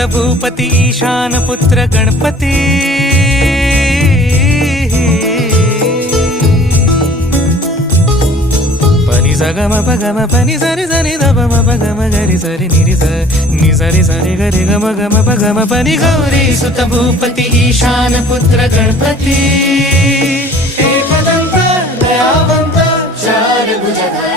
सुत भूपती ईशान पुत्र गणपती पनि सगम पगम पनि सरि सरि दपम पगम गरि सरि निरि स नि सरि सरि गरि गम गम पगम पनि गौरी सुत भूपती ईशान पुत्र गणपती एकदंत दयावंत चार भुजधारी